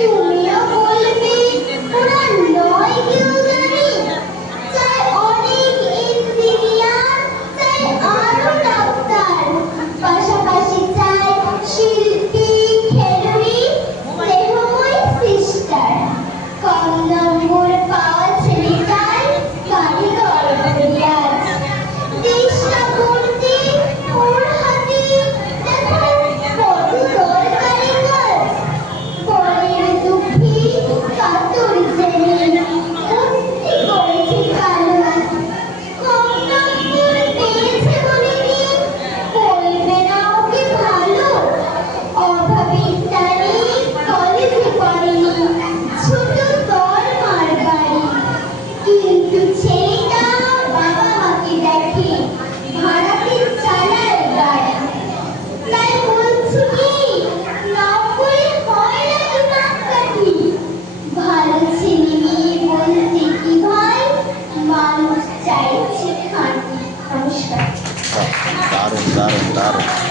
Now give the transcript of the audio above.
You're my Tú me claro, claro.